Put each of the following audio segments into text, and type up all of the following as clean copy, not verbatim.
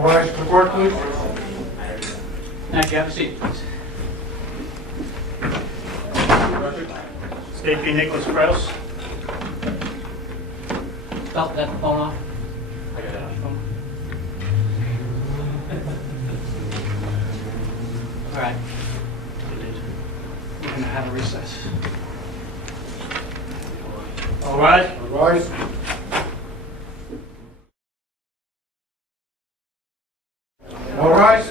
All rise for the court, please. Thank you. Have a seat, please. State v. David Krouse. Felt that phone off? I got it off. All right. We're going to have a recess. All right. All rise. All rise.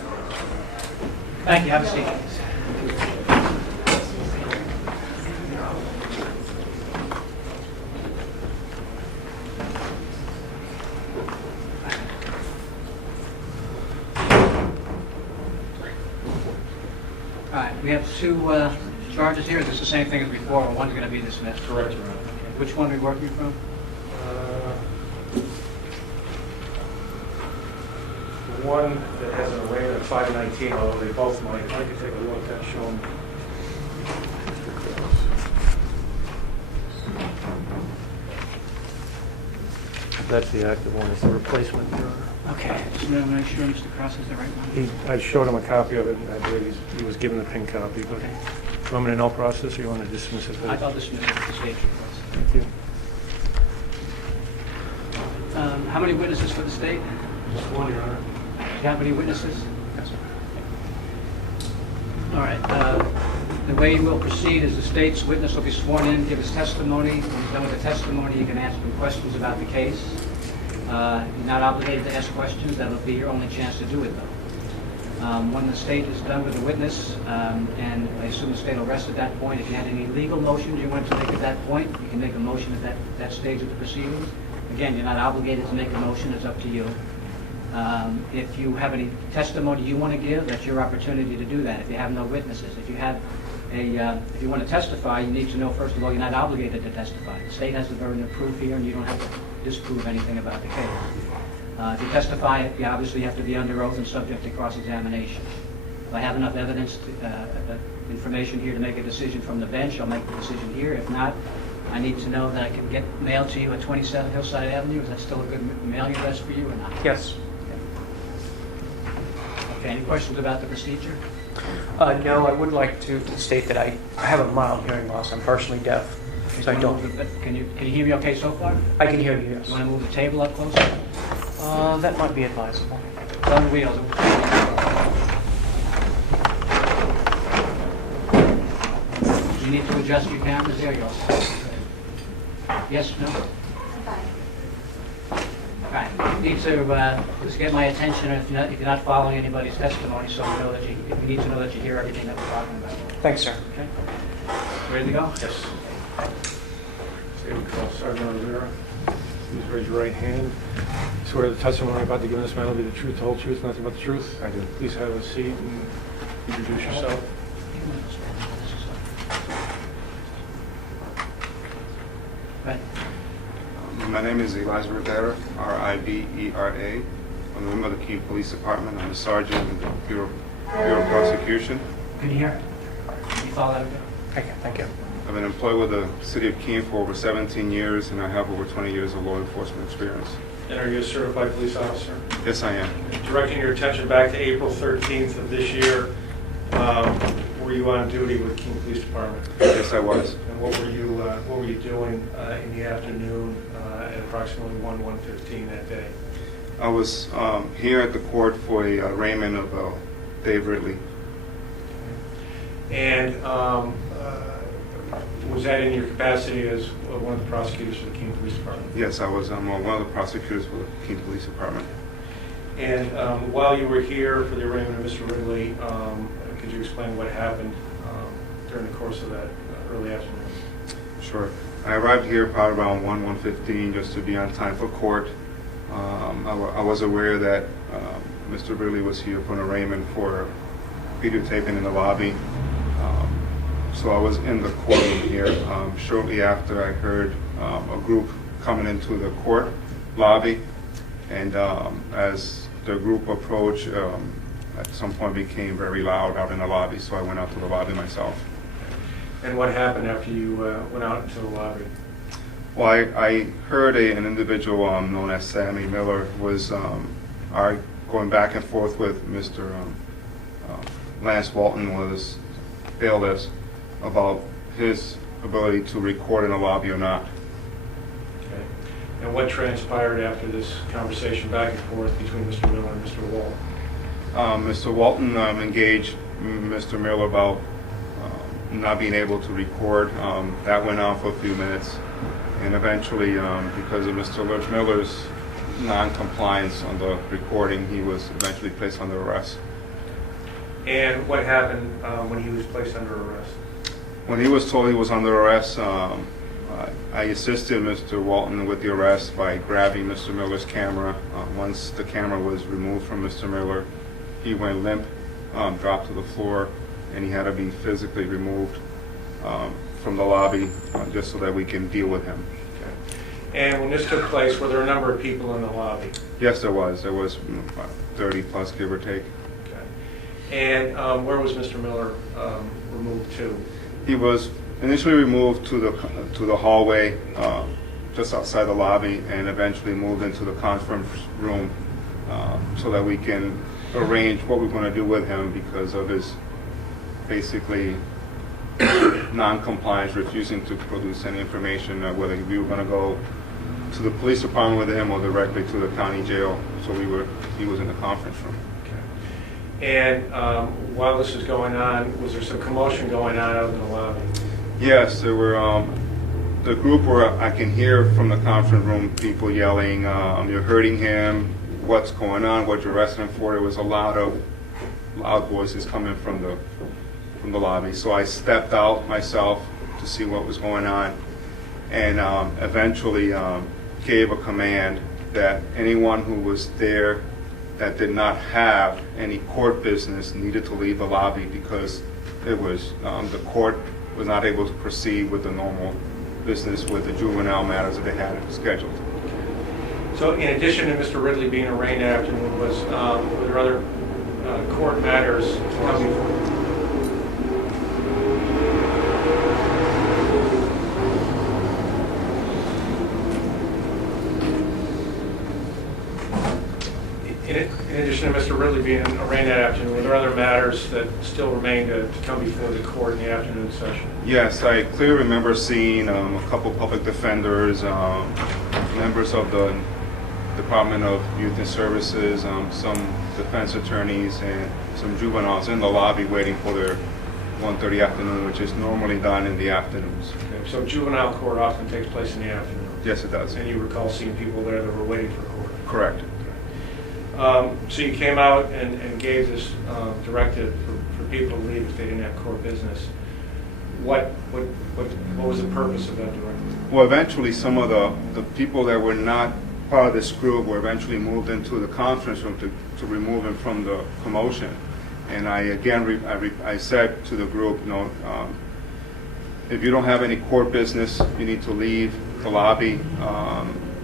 Thank you. Have a seat, please. All right, we have two charges here. Is this the same thing as before, or one's going to be dismissed? Correct, Your Honor. Okay. Which one are you working from? The one that has an arraignment at 519, although they both might. I can take a look at show them. That's the active one. It's the replacement, Your Honor. Okay, just want to make sure Mr. Cross is the right one. I showed him a copy of it, and I believe he was given the pin copy. But Okay. you want me to know process, or you want to dismiss it? I'll dismiss it at the stage request. Thank you. How many witnesses for the state? Just one, Your Honor. Do you have any witnesses? Yes, sir. All right. The way we'll proceed is the state's witness will be sworn in, give his testimony. When he's done with the testimony, you can ask him questions about the case. You're not obligated to ask questions. That'll be your only chance to do it, though. When the state is done with the witness, and I assume the state will rest at that point, if you had any legal motions you wanted to make at that point, you can make a motion at that stage of the proceedings. Again, you're not obligated to make a motion. It's up to you. If you have any testimony you want to give, that's your opportunity to do that. If you have no witnesses, if you want to testify, you need to know, first of all, you're not obligated to testify. The state has the burden of proof here, and you don't have to disprove anything about the case. If you testify, you obviously have to be under oath and subject to cross-examination. If I have enough evidence, information here to make a decision from the bench, I'll make the decision here. If not, I need to know that I can get mail to you at 27 Hillside Avenue. Is that still a good mailing address for you or not? Yes. Okay, any questions about the procedure? No, I would like to state that I have a mild hearing loss. I'm partially deaf, so I don't. Can you hear me okay so far? I can hear you, Do yes. you want to move the table up closer? That might be advisable. It's on wheels. You need to adjust your cameras. There you go. Yes, no? All right. You need to just get my attention if you're not following anybody's testimony, so we know that we need to know that you hear everything that we're talking about. Thanks, sir. Okay. Ready to go? Yes. David Krouse, Sergeant Rivera. Please raise your right hand. Swear the testimony I'm about to give in this matter will be the truth, the whole truth, nothing but the truth? I do. Please have a seat and introduce yourself. Right. My name is Elijah Rivera, R-I-V-E-R-A. I'm a member of the Keene Police Department. I'm a sergeant in the Bureau of Prosecution. Can you hear? Can you follow that? Okay, thank you. I've been employed with the City of Keene for over 17 years, and I have over 20 years of law enforcement experience. And are you a certified police officer? Yes, I am. Directing your attention back to April 13th of this year, were you on duty with Keene Police Department? Yes, I was. And what were you doing in the afternoon at approximately 1:15 that day? I was here at the court for a arraignment of Dave Ridley. And was that in your capacity as one of the prosecutors for the Keene Police Department? Yes, I was one of the prosecutors for the Keene Police Department. And while you were here for the arraignment of Mr. Ridley, could you explain what happened during the course of that early afternoon? Sure. I arrived here probably around 1:15 just to be on time for court. I was aware that Mr. Ridley was here for an arraignment for videotaping in the lobby. So I was in the courtroom here. Shortly after, I heard a group coming into the court lobby, and as the group approached, at some point became very loud out in the lobby, so I went out to the lobby myself. And what happened after you went out into the lobby? Well, I heard an individual known as Sammy Miller was going back and forth with Mr. Lance Walton, one of his bailiffs, about his ability to record in the lobby or not. Okay. And what transpired after this conversation back and forth between Mr. Miller and Mr. Wall? Mr. Walton engaged Mr. Miller about not being able to record. That went on for a few minutes, and eventually, because of Mr. Miller's non-compliance on the recording, he was eventually placed under arrest. And what happened when he was placed under arrest? When he was told he was under arrest, I assisted Mr. Walton with the arrest by grabbing Mr. Miller's camera. Once the camera was removed from Mr. Miller, he went limp, dropped to the floor, and he had to be physically removed from the lobby just so that we can deal with him. Okay. And when this took place, were there a number of people in the lobby? Yes, there was. There was 30 plus, give or take. Okay. And where was Mr. Miller removed to? He was initially removed to the hallway just outside the lobby, and eventually moved into the conference room so that we can arrange what we're going to do with him because of his basically non-compliance, refusing to produce any information, whether we were going to go to the police department with him or directly to the county jail. So he was in the conference room. Okay. And while this was going on, was there some commotion going on out in the lobby? Yes, there were. The group where I can hear from the conference room people yelling, "You're hurting him! What's going on? What you're arresting him for?" There was a lot of loud voices coming from the lobby. So I stepped out myself to see what was going on, and eventually gave a command that anyone who was there that did not have any court business needed to leave the lobby because it was the court was not able to proceed with the normal business with the juvenile matters that they had scheduled. So in addition to Mr. Ridley being arraigned that afternoon, were there other court matters coming forward? In addition to Mr. Ridley being arraigned that afternoon, were there other matters that still remain to come before the court in the afternoon session? Yes, I clearly remember seeing a couple public defenders, members of the Department of Youth and Services, some defense attorneys, and some juveniles in the lobby waiting for their 1:30 afternoon, which is normally done in the afternoons. Okay, so juvenile court often takes place in the afternoon? Yes, it does. And you recall seeing people there that were waiting for court? Correct. So you came out and gave this directive for people to leave if they didn't have court business. What was the purpose of that directive? Well, eventually some of the people that were not part of this group were eventually moved into the conference room to remove them from the commotion. And I said to the group, if you don't have any court business, you need to leave the lobby.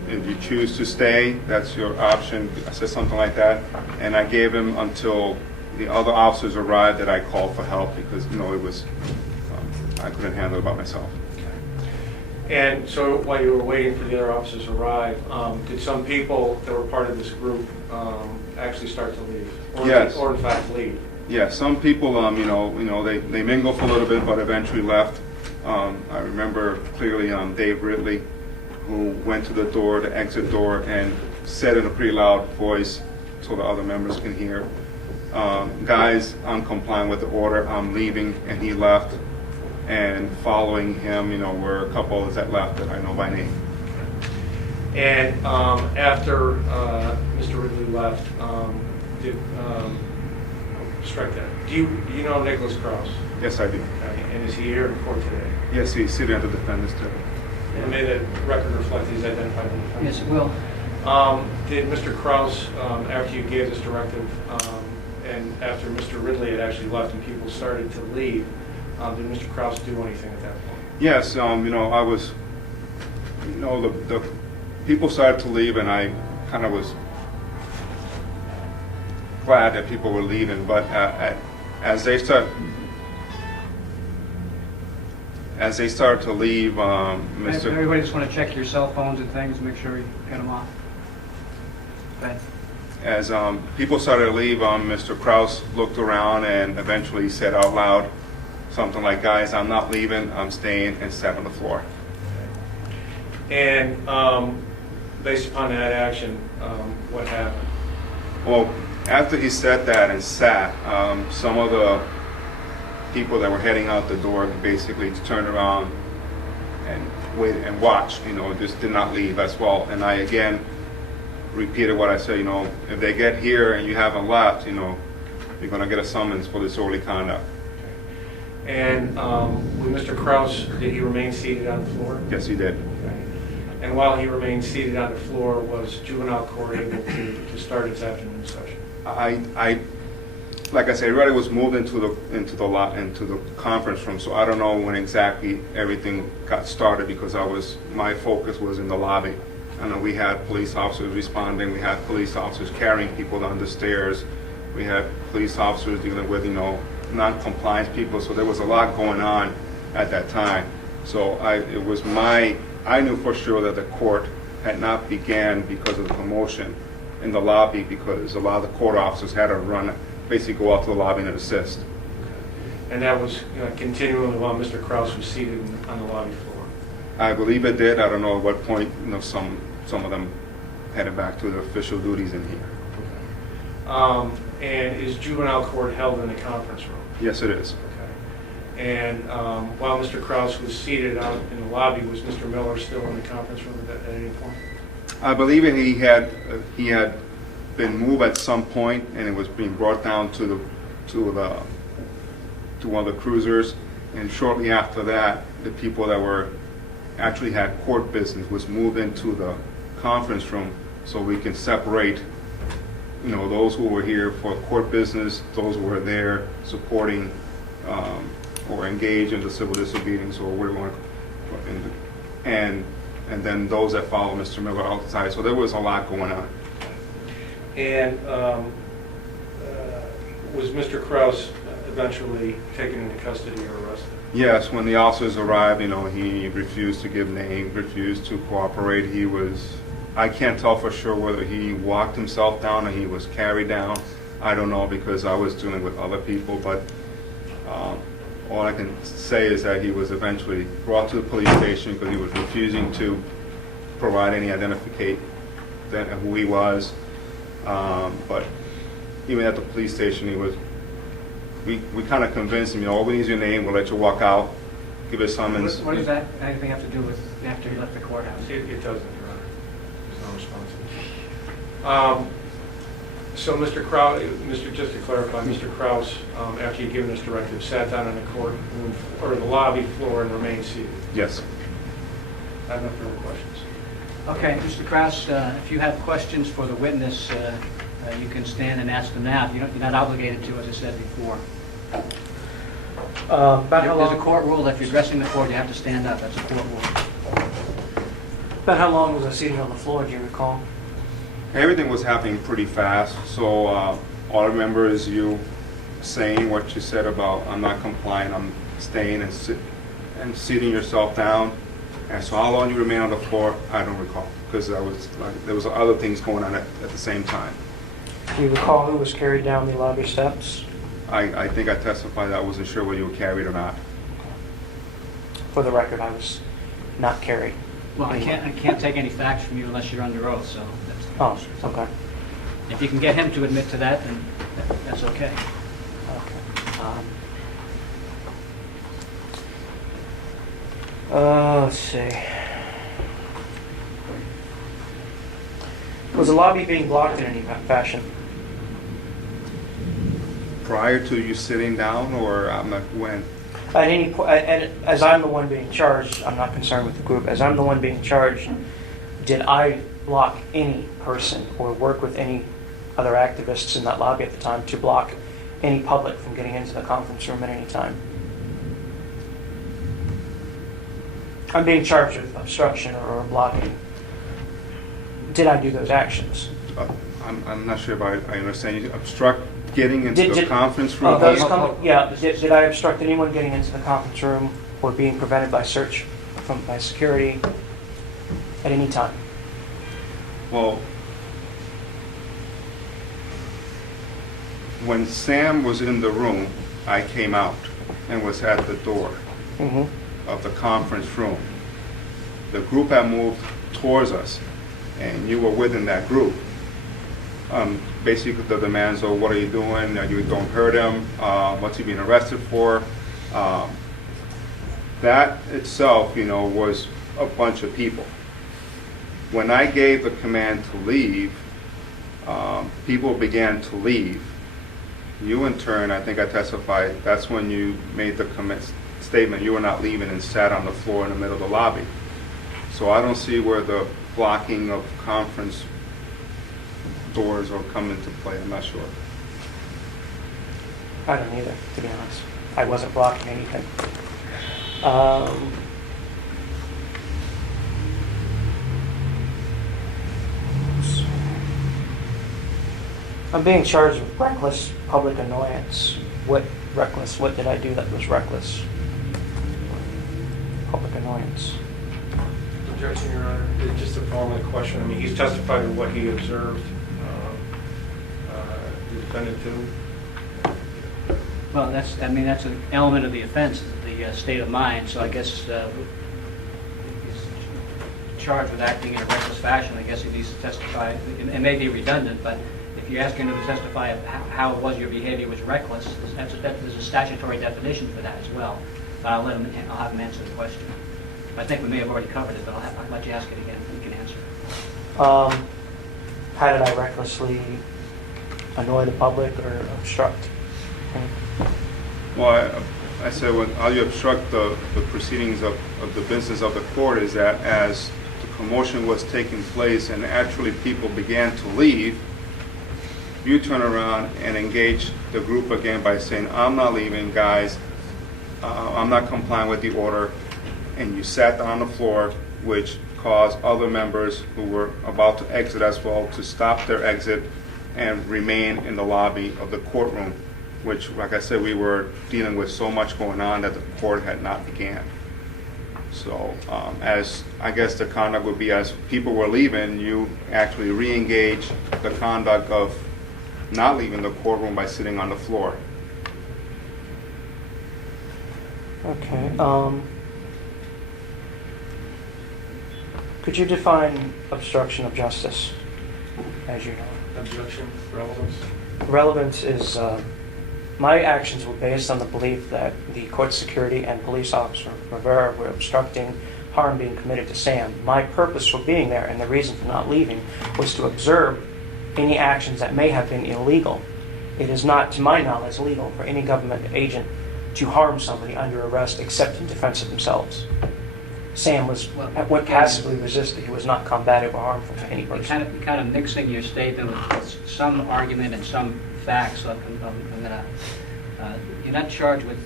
If you choose to stay, that's your option. I said something like that, and I gave him until the other officers arrived that I called for help because it was I couldn't handle it by myself. Okay. And so while you were waiting for the other officers to arrive, did some people that were part of this group actually start to leave? Yes. Or in fact leave? Yeah, some people, they mingled for a little bit, but eventually left. I remember clearly Dave Ridley, who went to the exit door, and said in a pretty loud voice so the other members can hear, "Guys, I'm complying with the order. I'm leaving," and he left. And following him, were a couple others that left that I know by name. And after Mr. Ridley left, strike that. Do you know Nicholas Krouse? Yes, I do. Okay. And is he here in court today? Yes, he's sitting at the defendant's table. And may the record reflect he's identified in the defendant? Yes, it will. Did Mr. Krouse, after you gave this directive, and after Mr. Ridley had actually left and people started to leave, did Mr. Krouse do anything at that point? Yes, I was, the people started to leave, and I kind of was glad that people were leaving, but as they started to leave, Mr. Everybody just want to check your cell phones and things, make sure you get them off. Okay. as people started to leave, Mr. Krouse looked around and eventually said out loud something like, "Guys, I'm not leaving, I'm staying," and sat on the floor. And based upon that action, what happened? Well, after he said that and sat, some of the people that were heading out the door basically turned around and waited and watched, just did not leave as well. And I again repeated what I said, if they get here and you haven't left, you're going to get a summons for disorderly conduct. And with Mr. Krouse, did he remain seated on the floor? Yes, he did. Okay. And while he remained seated on the floor, was juvenile court able to start its afternoon session? Like I said, everybody was moved into the conference room, so I don't know when exactly everything got started because my focus was in the lobby. I know we had police officers responding, we had police officers carrying people down the stairs, we had police officers dealing with non-compliance people, so there was a lot going on at that time. So I knew for sure that the court had not began because of the commotion in the lobby, because a lot of the court officers had to basically go out to the lobby and assist. And that was continuing while Mr. Krouse was seated on the lobby floor? I believe it did. I don't know at what point some of them headed back to their official duties in here. And is juvenile court held in the conference room? Yes, it is. Okay. And while Mr. Krouse was seated out in the lobby, was Mr. Miller still in the conference room at any point? I believe he had been moved at some point, and it was being brought down to one of the cruisers. And shortly after that, the people that actually had court business was moved into the conference room so we can separate, those who were here for court business, those who were there supporting or engaged in the civil disobedience, or whatever you want to, and then those that followed Mr. Miller outside. So there was a lot going on. And was Mr. Krouse eventually taken into custody or arrested? Yes, when the officers arrived, he refused to give name, refused to cooperate. I can't tell for sure whether he walked himself down or he was carried down. I don't know because I was dealing with other people, but all I can say is that he was eventually brought to the police station because he was refusing to provide any identification of who he was. But even at the police station, we kind of convinced him, all we need is your name, we'll let you walk out, give us summons. What does that anything have to do with after he left the courthouse? It doesn't, Your Honor. It's not responsive. So Mr. Krouse, just to clarify, Mr. Krouse, after you'd given this directive, sat down on the courtroom or the lobby floor and remained seated? Yes. I have no further questions. Okay, Mr. Krouse, if you have questions for the witness, you can stand and ask them now. You're not obligated to, as I said before. There's a court rule that if you're addressing the court, you have to stand up. That's a court rule. About how long was I seated on the floor, do you recall? Everything was happening pretty fast, so all I remember is you saying what you said about I'm not complying, I'm staying and sitting yourself down. And so how long you remain on the floor, I don't recall, because there was other things going on at the same time. Do you recall who was carried down the lobby steps? I think I testified that I wasn't sure whether you were carried or not. For the record, I was not carried. Well, I can't take any facts from you unless you're under oath, so Oh, okay. if you can get him to admit to that, then that's okay. Let's see. Was the lobby being blocked in any fashion? Prior to you sitting down, or when? At any point, as I'm the one being charged, I'm not concerned with the group. As I'm the one being charged, did I block any person or work with any other activists in that lobby at the time to block any public from getting into the conference room at any time? I'm being charged with obstruction or blocking. Did I do those actions? I'm not sure if I understand you. Obstruct getting into the conference room? Did I obstruct anyone getting into the conference room or being prevented by search by security at any time? Well, when Sam was in the room, I came out and was at the door of the conference room. The group had moved towards us, and you were within that group. Basically, the demands of what are you doing? You don't hurt him. What's he being arrested for? That itself, was a bunch of people. When I gave the command to leave, people began to leave. You, in turn, I think I testified, that's when you made the statement you were not leaving and sat on the floor in the middle of the lobby. So I don't see where the blocking of conference doors will come into play. I'm not sure. I don't either, to be honest. I wasn't blocking anything. I'm being charged with reckless public annoyance. What did I do that was reckless? Public annoyance. Objection, Your Honor. It's just a following question. I mean, he's testified to what he observed. The defendant too. Well, that's an element of the offense, the state of mind. So I guess he's charged with acting in a reckless fashion. I guess he needs to testify. It may be redundant, but if you're asking him to testify of how it was your behavior was reckless, there's a statutory definition for that as well. But I'll have him answer the question. I think we may have already covered it, but I'll let you ask it again. You can answer. How did I recklessly annoy the public or obstruct? Well, I said how you obstruct the proceedings of the business of the court is that as the commotion was taking place and actually people began to leave, you turn around and engage the group again by saying, I'm not leaving, guys. I'm not complying with the order. And you sat down on the floor, which caused other members who were about to exit as well to stop their exit and remain in the lobby of the courtroom, which, like I said, we were dealing with so much going on that the court had not began. So as I guess the conduct would be as people were leaving, you actually re-engage the conduct of not leaving the courtroom by sitting on the floor. Okay. Could you define obstruction of justice, as you know? Objection. Relevance. Relevance is my actions were based on the belief that the court security and police officer Rivera were obstructing harm being committed to Sam. My purpose for being there and the reason for not leaving was to observe any actions that may have been illegal. It is not, to my knowledge, legal for any government agent to harm somebody under arrest except in defense of themselves. Sam what passively resisted. He was not combative or harmful to any person. You're kind of mixing your statement with some argument and some facts. So you're not charged with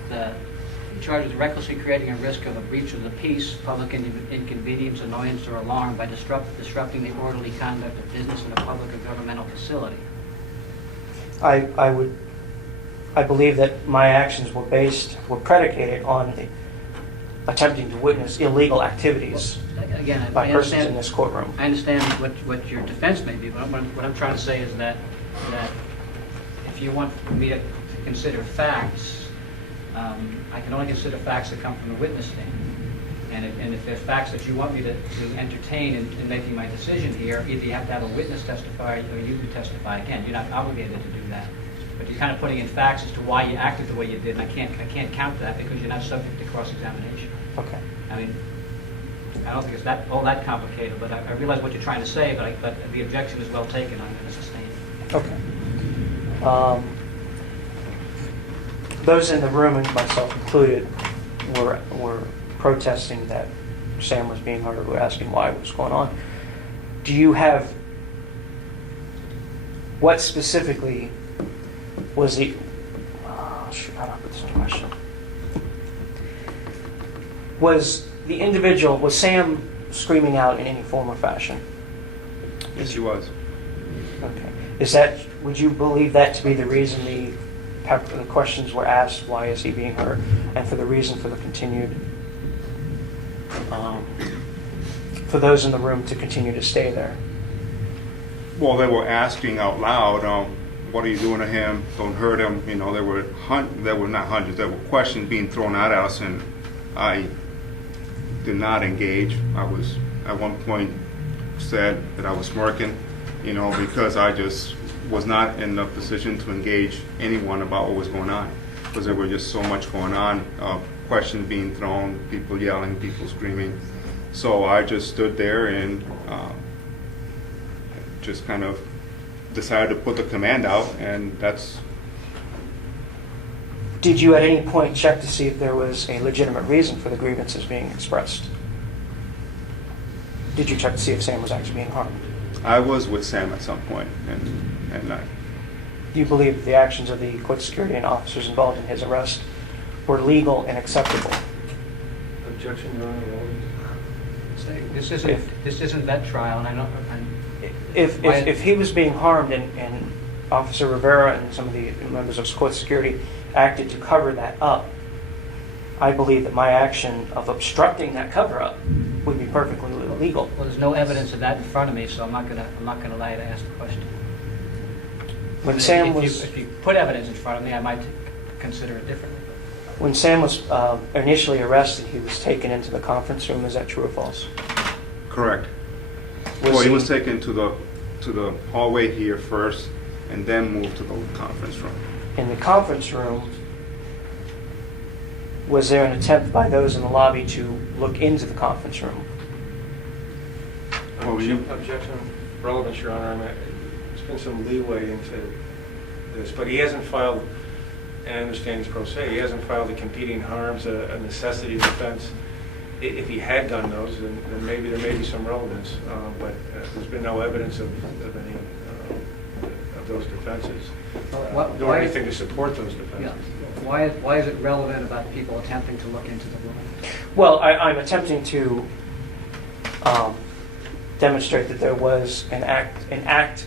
recklessly creating a risk of a breach of the peace, public inconvenience, annoyance, or alarm by disrupting the orderly conduct of business in a public or governmental facility. I believe that my actions were predicated on attempting to witness illegal activities by persons in this courtroom. I understand what your defense may be, but what I'm trying to say is that if you want me to consider facts, I can only consider facts that come from the witness stand. And if there's facts that you want me to entertain in making my decision here, either you have to have a witness testify or you can testify again. You're not obligated to do that. But you're kind of putting in facts as to why you acted the way you did, and I can't count that because you're not subject to cross-examination. Okay. I mean, I don't think it's all that complicated, but I realize what you're trying to say, but the objection is well taken. I'm going to sustain it. Okay. Those in the room, and myself included, were protesting that Sam was being hurt, were asking why, what was going on. Do you have, what specifically was the, how do I put this question? Was Sam screaming out in any form or fashion? Yes, he was. Okay. Would you believe that to be the reason the questions were asked, why is he being hurt, and for the reason for the continued, for those in the room to continue to stay there? Well, they were asking out loud, what are you doing to him? Don't hurt him. You know, there were not hundreds, there were questions being thrown at us, and I did not engage. I was, at one point, said that I was smirking, you know, because I just was not in a position to engage anyone about what was going on, because there were just so much going on, questions being thrown, people yelling, people screaming. So I just stood there and just kind of decided to put the command out, and that's... Did you at any point check to see if there was a legitimate reason for the grievances being expressed? Did you check to see if Sam was actually being harmed? I was with Sam at some point, and I... Do you believe the actions of the court security and officers involved in his arrest were legal and acceptable? Objection, Your Honor. This isn't that trial, and I know. If he was being harmed and Officer Rivera and some of the members of court security acted to cover that up, I believe that my action of obstructing that cover-up would be perfectly legal. Well, there's no evidence of that in front of me, so I'm not gonna allow you to ask the question. When Sam If you put evidence in front of me, I might consider it differently. When Sam was initially arrested, he was taken into the conference room. Is that true or false? Correct. Well, he was taken to the hallway here first, and then moved to the conference room. In the conference room, was there an attempt by those in the lobby to look into the conference room? Objection, relevance, Your Honor. I mean, there's been some leeway into this, but he hasn't filed, and I understand he's pro se, he hasn't filed a competing harms, a necessity defense. If he had done those, then maybe there may be some relevance, but there's been no evidence of any of those defenses, nor anything to support those defenses. Yeah. Why is it relevant about people attempting to look into the room? Well, I'm attempting to demonstrate that there was an act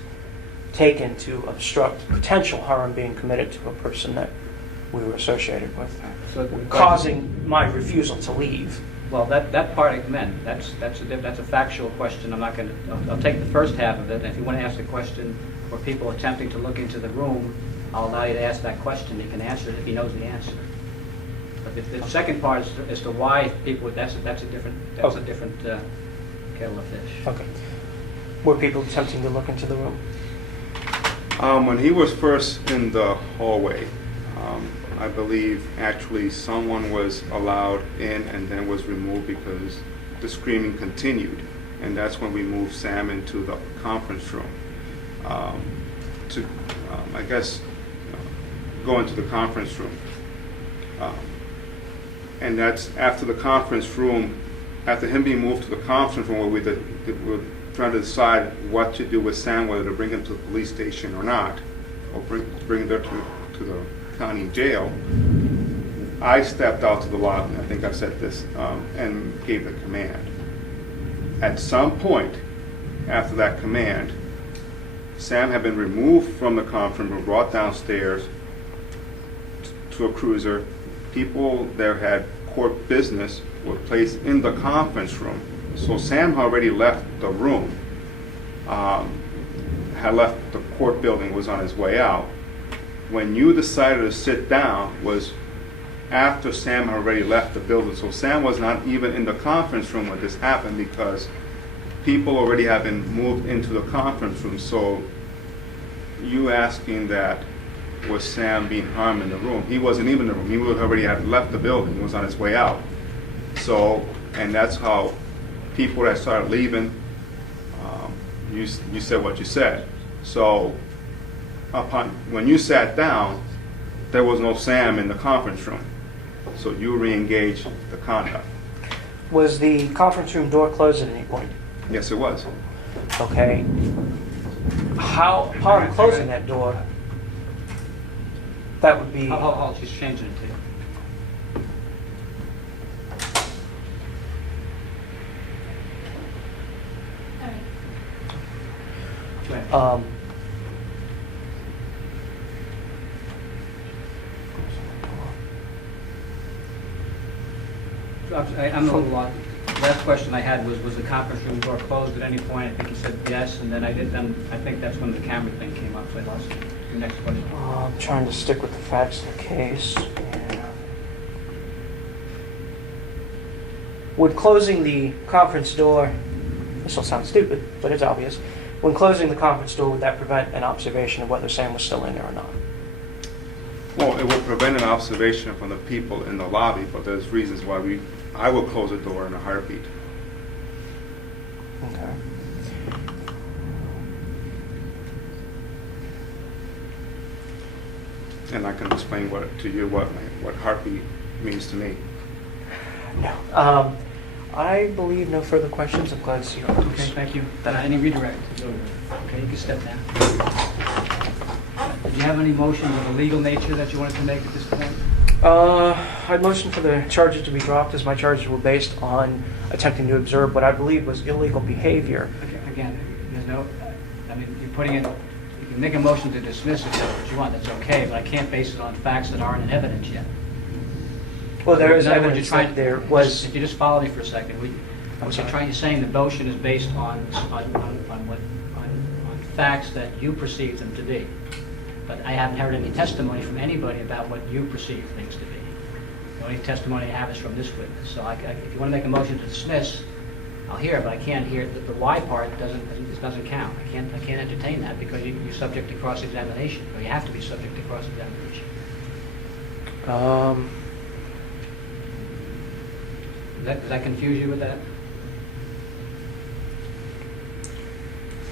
taken to obstruct potential harm being committed to a person that we were associated with, So causing my refusal to leave. Well, that part I commend. That's a factual question. I'm not going to. I'll take the first half of it. And if you want to ask the question, were people attempting to look into the room, I'll allow you to ask that question. He can answer it if he knows the answer. But if the second part is as to why people, that's a different kettle of fish. Okay. Were people attempting to look into the room? When he was first in the hallway, I believe actually someone was allowed in and then was removed because the screaming continued. And that's when we moved Sam into the conference room to, I guess, go into the conference room. And that's after the conference room, after him being moved to the conference room, where we're trying to decide what to do with Sam, whether to bring him to the police station or not, or bring him there to the county jail. I stepped out to the lobby, I think I said this, and gave the command. At some point after that command, Sam had been removed from the conference room, brought downstairs to a cruiser. People there had court business were placed in the conference room. So Sam had already left the room, had left the court building, was on his way out. When you decided to sit down was after Sam had already left the building. So Sam was not even in the conference room when this happened because people already had been moved into the conference room. So you asking that, was Sam being harmed in the room? He wasn't even in the room. He already had left the building. He was on his way out. So, and that's how people that started leaving, you said what you said. So when you sat down, there was no Sam in the conference room. So you re-engaged the conduct. Was the conference room door closed at any point? Yes, it was. Okay. Upon closing that door, that would be... Oh, she's changing it to you. I'm a little lost. Last question I had was the conference room door closed at any point? I think he said yes, and then I think that's when the camera thing came up, so I lost it. your next question. I'm trying to stick with the facts of the case. Yeah. Would closing the conference door, this will sound stupid, but it's obvious, when closing the conference door, would that prevent an observation of whether Sam was still in there or not? Well, it will prevent an observation from the people in the lobby, but there's reasons why I will close the door in a heartbeat. Okay. And I can explain to you what heartbeat means to me. No. I believe no further questions. I'm glad to see you. Okay, thank you. Any redirect? Okay, you can step down. Did you have any motions of a legal nature that you wanted to make at this point? I motioned for the charges to be dropped as my charges were based on attempting to observe what I believe was illegal behavior. Again, there's no, I mean, you're putting in, you can make a motion to dismiss if that's what you want, that's okay, but I can't base it on facts that aren't in evidence yet. Well, there is In other words, evidence you're trying- that there was... If you just follow me for a second, you're saying the motion is based on facts that you perceive them to be. But I haven't heard any testimony from anybody about what you perceive things to be. The only testimony I have is from this witness. So if you want to make a motion to dismiss, I'll hear it, but I can't hear it. The why part doesn't count. I can't entertain that because you're subject to cross-examination, or you have to be subject to cross-examination. Does that confuse you with that?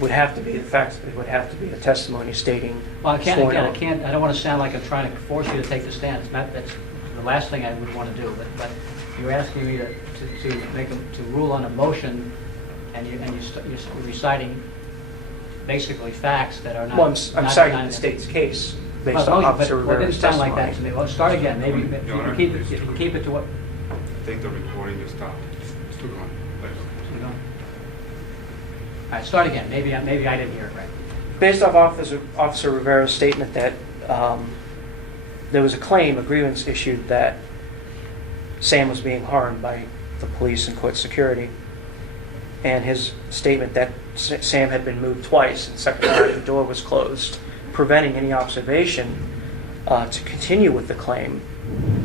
Would have to be the facts. It would have to be a testimony stating. Well, I sworn oath. can't. I don't want to sound like I'm trying to force you to take the stand. That's the last thing I would want to do. But you're asking me to rule on a motion, and you're reciting basically facts that are not. Well, I'm not citing not- the state's case based Well, on no, Officer but it didn't Rivera's sound like testimony. that to me. Well, start again. Maybe if Your you Honor. keep it to what. I think the recording is stopped. It's still going. All right, start again. Maybe I didn't hear it right. Based off Officer Rivera's statement that there was a grievance issued that Sam was being harmed by the police and court security, and his statement that Sam had been moved twice and second time the door was closed, preventing any observation to continue with the claim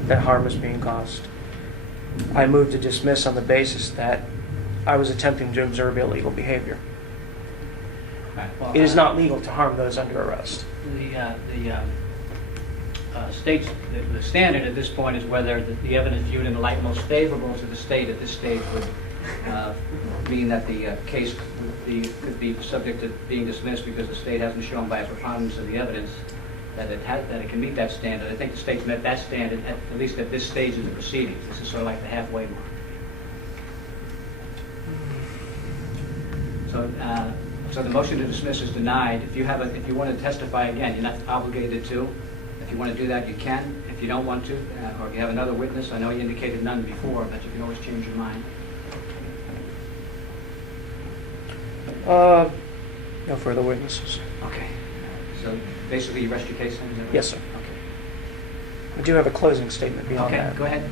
that harm was being caused. I moved to dismiss on the basis that I was attempting to observe illegal behavior. All right, well, It is not legal to harm those under arrest. The standard at this point is whether the evidence viewed in the light most favorable to the state at this stage would mean that the case could be subject to being dismissed because the state hasn't shown by a preponderance of the evidence that it can meet that standard. I think the state's met that standard at least at this stage of the proceedings. This is sort of like the halfway mark. So the motion to dismiss is denied. If you want to testify again, you're not obligated to. If you want to do that, you can. If you don't want to, or if you have another witness, I know you indicated none before, but you can always change your mind. No further witnesses. Okay. So basically, you rest your case then? Is that right? Yes, sir. Okay. I do have a closing statement beyond Okay, that. go ahead.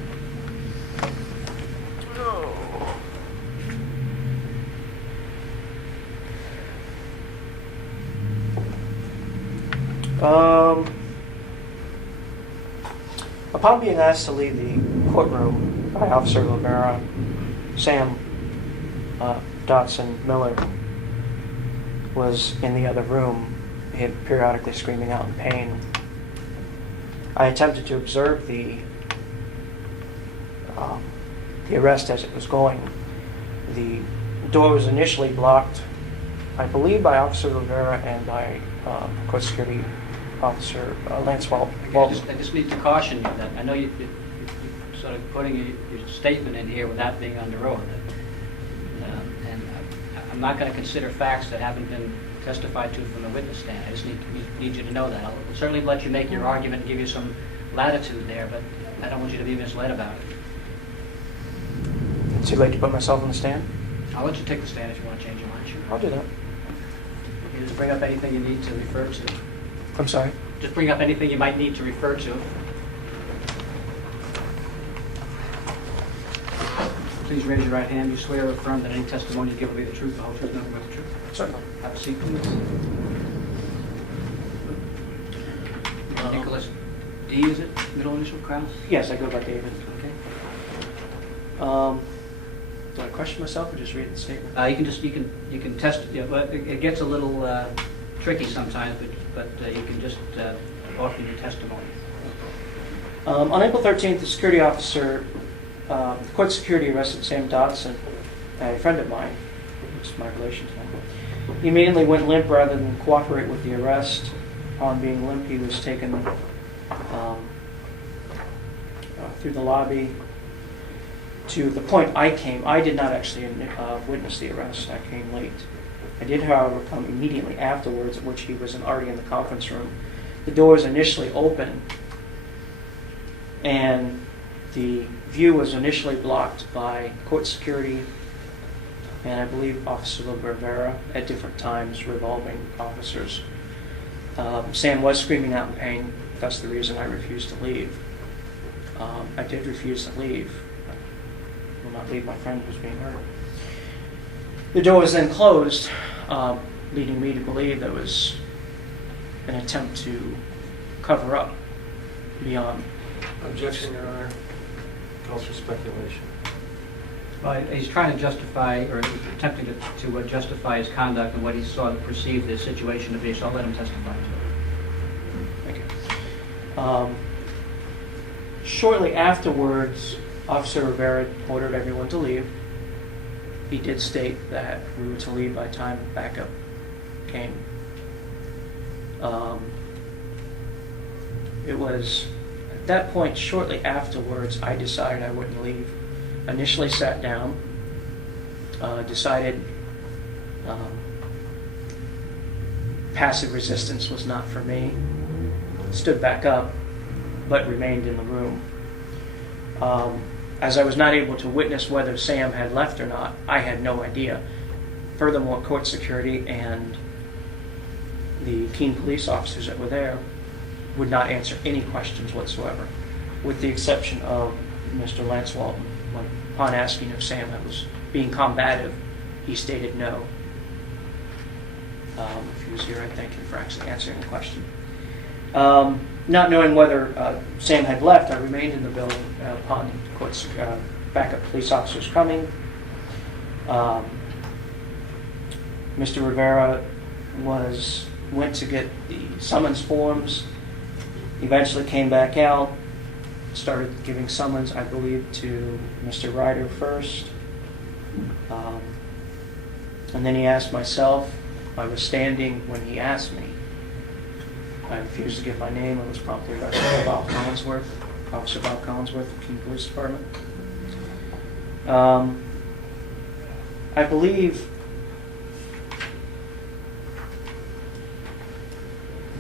Upon being asked to leave the courtroom by Officer Rivera, Sam Dodson Miller was in the other room, periodically screaming out in pain. I attempted to observe the arrest as it was going. The door was initially blocked, I believe, by Officer Rivera and by Court Security Officer Lance Walton. I just need to caution you that I know you're sort of putting your statement in here without being under oath. And I'm not going to consider facts that haven't been testified to from the witness stand. I just need you to know that. I'll certainly let you make your argument and give you some latitude there, but I don't want you to be misled about it. It's too late to put myself on the stand? I'll let you take the stand if you want to change your mind. Sure. I'll do that. You just bring up anything you need to refer to. I'm sorry? Just bring up anything you might need to refer to. Please raise your right hand. You swear or affirm that any testimony you give will be the truth, the whole truth, nothing but the truth. Certainly. Have a seat, please. D, is it? Middle initial, Krouse? Yes, I go by David. Okay. Do I question myself or just read the statement? You can test, yeah, but it gets a little tricky sometimes, but you can just offer your testimony. On April 13th, the security officer, court security arrested Sam Dodson, a friend of mine, which is my relation to him. He immediately went limp rather than cooperate with the arrest. Upon being limp, he was taken through the lobby to the point I came. I did not actually witness the arrest. I came late. I did, however, come immediately afterwards, at which he was already in the conference room. The doors initially opened, and the view was initially blocked by court security and I believe Officer Rivera at different times, revolving officers. Sam was screaming out in pain. That's the reason I refused to leave. I did refuse to leave. I will not leave my friend who was being hurt. The door was then closed, leading me to believe there was an attempt to cover up beyond. Objection, Your Honor. Calls for speculation. Well, he's trying to justify, or attempting to justify his conduct and what he saw and perceived the situation to be, so I'll let him testify to it. Thank you. Shortly afterwards, Officer Rivera ordered everyone to leave. He did state that we were to leave by the time backup came. It was at that point, shortly afterwards, I decided I wouldn't leave. Initially sat down, decided passive resistance was not for me, stood back up, but remained in the room. As I was not able to witness whether Sam had left or not, I had no idea. Furthermore, court security and the Keene police officers that were there would not answer any questions whatsoever, with the exception of Mr. Lance Walton. Upon asking if Sam was being combative, he stated no. If he was here, I'd thank him for actually answering the question. Not knowing whether Sam had left, I remained in the building upon court's backup police officers coming. Mr. Rivera went to get the summons forms, eventually came back out, started giving summons, I believe, to Mr. Ryder first. And then he asked myself. I was standing when he asked me. I refused to give my name. I was promptly arrested by Bob Collinsworth, Officer Bob Collinsworth of the Keene Police Department. I believe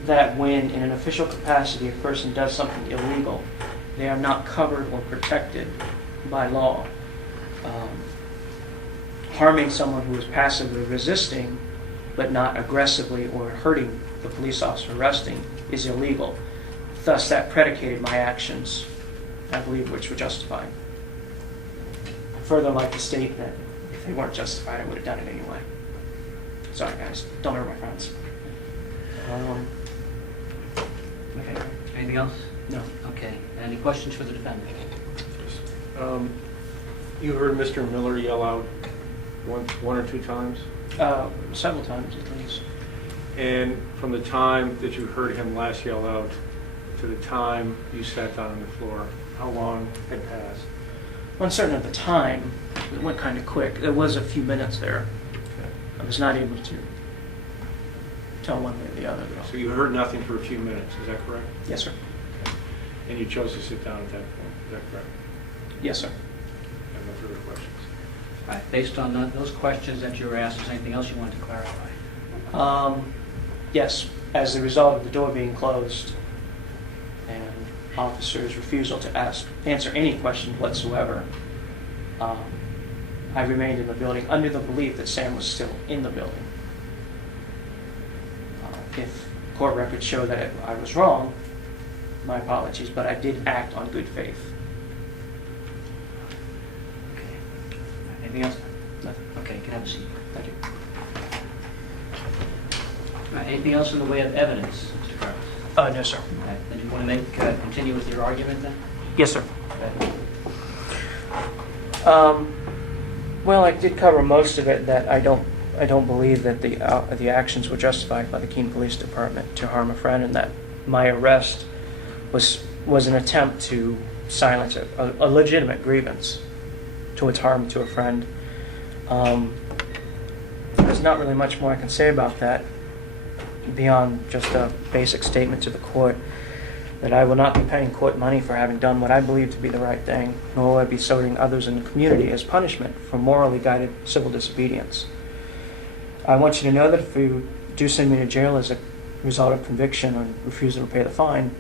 that when in an official capacity a person does something illegal, they are not covered or protected by law. Harming someone who is passively resisting but not aggressively or hurting the police officer arresting is illegal. Thus, that predicated my actions, I believe, which were justified. Further, I'd like to state that if they weren't justified, I would have done it anyway. Sorry, guys. Don't hurt my friends. Okay. Anything else? No. Okay. Any questions for the defendant? You heard Mr. Miller yell out one or two times? Several times, at least. And from the time that you heard him last yell out to the time you sat down on the floor, how long had passed? I'm uncertain of the time. It went kind of quick. There was a few minutes there. Okay. I was not able to tell one way or the other, though. So you heard nothing for a few minutes, is that correct? Yes, sir. And you chose to sit down at that point, is that correct? Yes, sir. I have no further questions. All right. Based on those questions that you were asked, is there anything else you wanted to clarify? Yes, as a result of the door being closed and officers' refusal to answer any question whatsoever, I remained in the building under the belief that Sam was still in the building. If court records show that I was wrong, my apologies, but I did act on good faith. Okay. Anything else? Nothing. Okay, you can have a seat. Thank you. All right. Anything else in the way of evidence, Mr. Krouse? No, sir. Okay. Then you want to continue with your argument then? Yes, sir. Okay. Well, I did cover most of it. That I don't believe that the actions were justified by the Keene Police Department to harm a friend, and that my arrest was an attempt to silence a legitimate grievance towards harm to a friend. There's not really much more I can say about that beyond just a basic statement to the court that I will not be paying court money for having done what I believe to be the right thing, nor will I be serving others in the community as punishment for morally guided civil disobedience. I want you to know that if you do send me to jail as a result of conviction or refusal to pay the fine,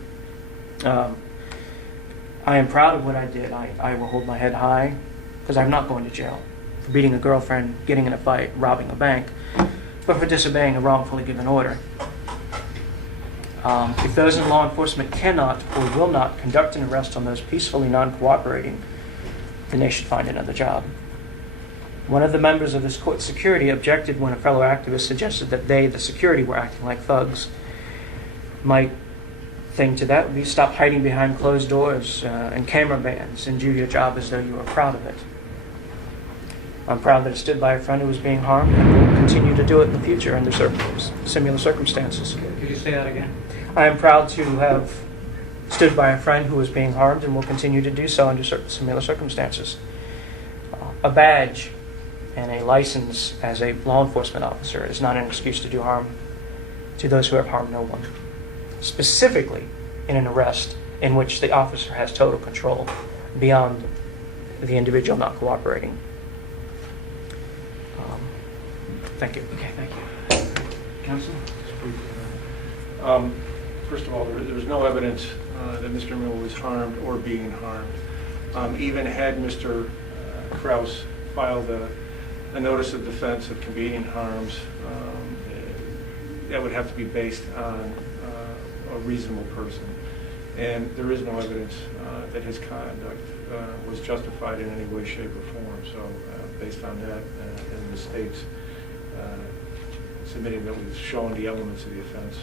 I am proud of what I did. I will hold my head high because I'm not going to jail for beating a girlfriend, getting in a fight, robbing a bank, but for disobeying a wrongfully given order. If those in law enforcement cannot or will not conduct an arrest on those peacefully non-cooperating, then they should find another job. One of the members of this court's security objected when a fellow activist suggested that they, the security, were acting like thugs. My thing to that would be stop hiding behind closed doors and camera bans and do your job as though you were proud of it. I'm proud that I stood by a friend who was being harmed and will continue to do it in the future under similar circumstances. Could you say that again? I am proud to have stood by a friend who was being harmed and will continue to do so under similar circumstances. A badge and a license as a law enforcement officer is not an excuse to do harm to those who have harmed no one, specifically in an arrest in which the officer has total control beyond the individual not cooperating. Thank you. Okay, thank you. Counsel? First of all, there's no evidence that Mr. Miller was harmed or being harmed. Even had Mr. Krouse filed a notice of defense of convening harms, that would have to be based on a reasonable person. And there is no evidence that his conduct was justified in any way, shape, or form. So based on that and the state's submitting that we've shown the elements of the offense,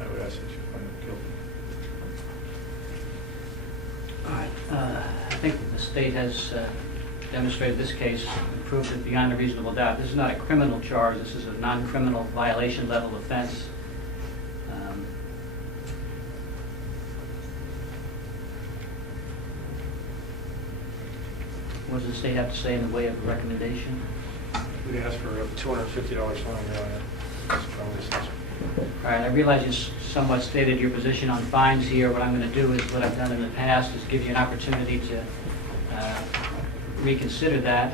I would ask that you find him guilty. All right. I think the state has demonstrated this case and proved it beyond a reasonable doubt. This is not a criminal charge. This is a non-criminal violation level offense. What does the state have to say in the way of a recommendation? We'd ask for a $250 fine, Your Honor. That's probably essential. All right, I realize you somewhat stated your position on fines here. What I'm going to do is what I've done in the past is give you an opportunity to reconsider that.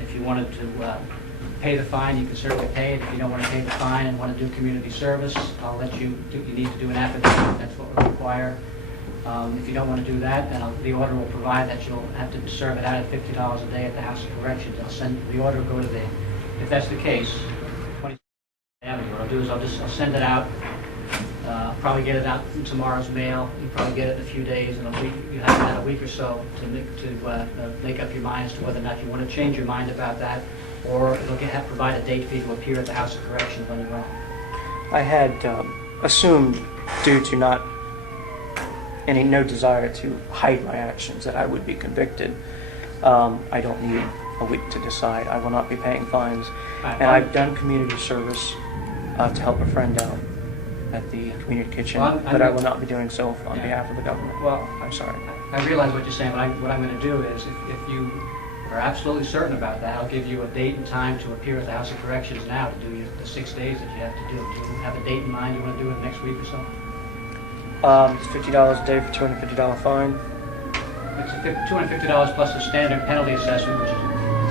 If you wanted to pay the fine, you can certainly pay it. If you don't want to pay the fine and want to do community service, I'll let you do. You need to do an affidavit. That's what we require. If you don't want to do that, then the order will provide that you'll have to serve it out at $50 a day at the House of Corrections. I'll send the order will go to the, if that's the case, 20 Avenue. What I'll do is I'll send it out. Probably get it out in tomorrow's mail. You probably get it in a few days, and you have about a week or so to make up your mind as to whether or not you want to change your mind about that, or it'll provide a date for you to appear at the House of Corrections when you want. I had assumed, due to no desire to hide my actions, that I would be convicted. I don't need a week to decide. I will not be paying fines. And I've done community service to help a friend out at the community kitchen, but I will not be doing so on behalf of the government. Well, I'm sorry. I realize what you're saying, but what I'm going to do is, if you are absolutely certain about that, I'll give you a date and time to appear at the House of Corrections now to do the 6 days that you have to do. Do you have a date in mind? You want to do it next week or so? It's $50 a day for $250 fine. It's $250 plus a standard penalty assessment, which is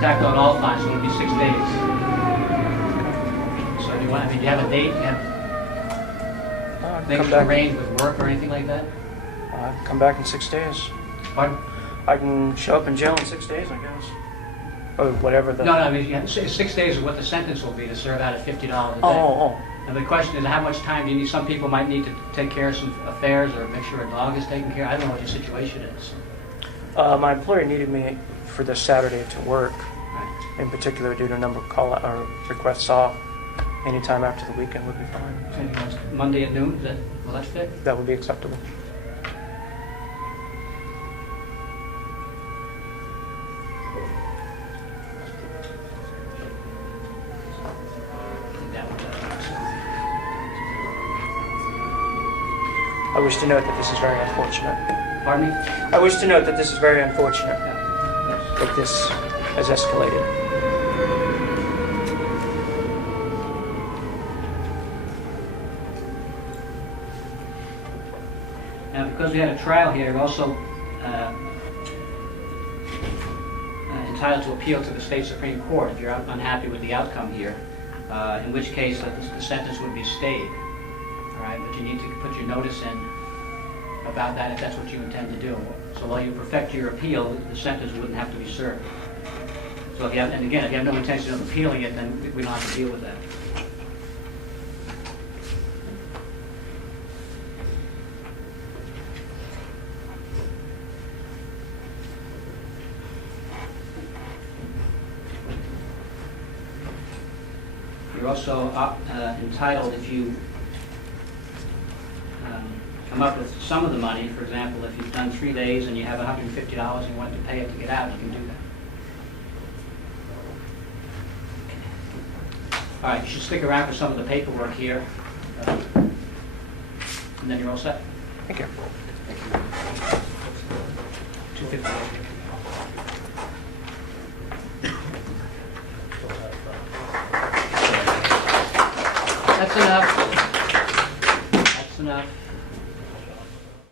tacked on all fines, so it'll be 6 days. So do you have a date? You have things arranged with work or anything like that? Come back in 6 days. Pardon? I can show up in jail in 6 days, I guess. Or whatever the... No, I mean, 6 days is what the sentence will be to serve out at $50 a day. Oh. And the question is, how much time do you need? Some people might need to take care of some affairs or make sure a dog is taken care of. I don't know what your situation is. My employer needed me for this Saturday to work, Right. in particular due to a number of requests off. Anytime after the weekend would be fine. Monday at noon, will that fit? That would be acceptable. I wish to note that this is very unfortunate. Pardon me? I wish to note that this is very unfortunate, Yes. that this has escalated. Now, because we had a trial here, you're also entitled to appeal to the state Supreme Court if you're unhappy with the outcome here, in which case the sentence would be stayed. All right, but you need to put your notice in about that if that's what you intend to do. So while you perfect your appeal, the sentence wouldn't have to be served. So if you have, and again, if you have no intention of appealing it, then we don't have to deal with that. You're also entitled, if you come up with some of the money, for example, if you've done 3 days and you have $150 and you want to pay it to get out, you can do that. All right, you should stick around for some of the paperwork here, and then you're all set. Thank you. 250.